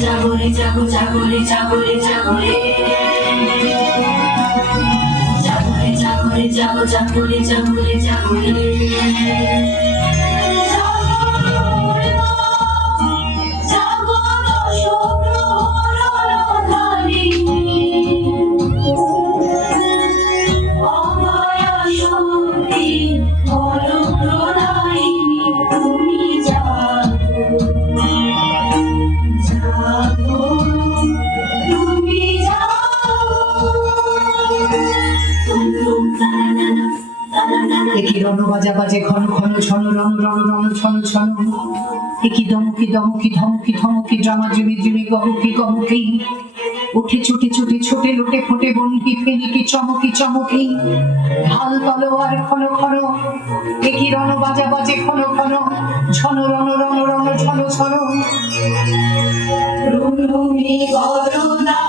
জাগরে জাগো জাগরে জাগরে জাগরে জাগরে জাগরে জাগো জাগরে জাগরে জাগরে একই রণ বাজা বাজে ঘন ঘন ছন রণ রণ রণ ছন ছন একই দমকি দমকি ধমকি ধমকি ড্রামা জিমি জিমি গমকি গমকি উঠে ছুটে ছুটে ছোটে লোটে ফোটে বনকি ফেনিকি চমকি চমকি ঢাল তলোয়ার ক্ষণ ক্ষণ একই রণ বাজা বাজে ঘন ঘন ছন রণ রণ রণ ছন ছন রুমি করুণা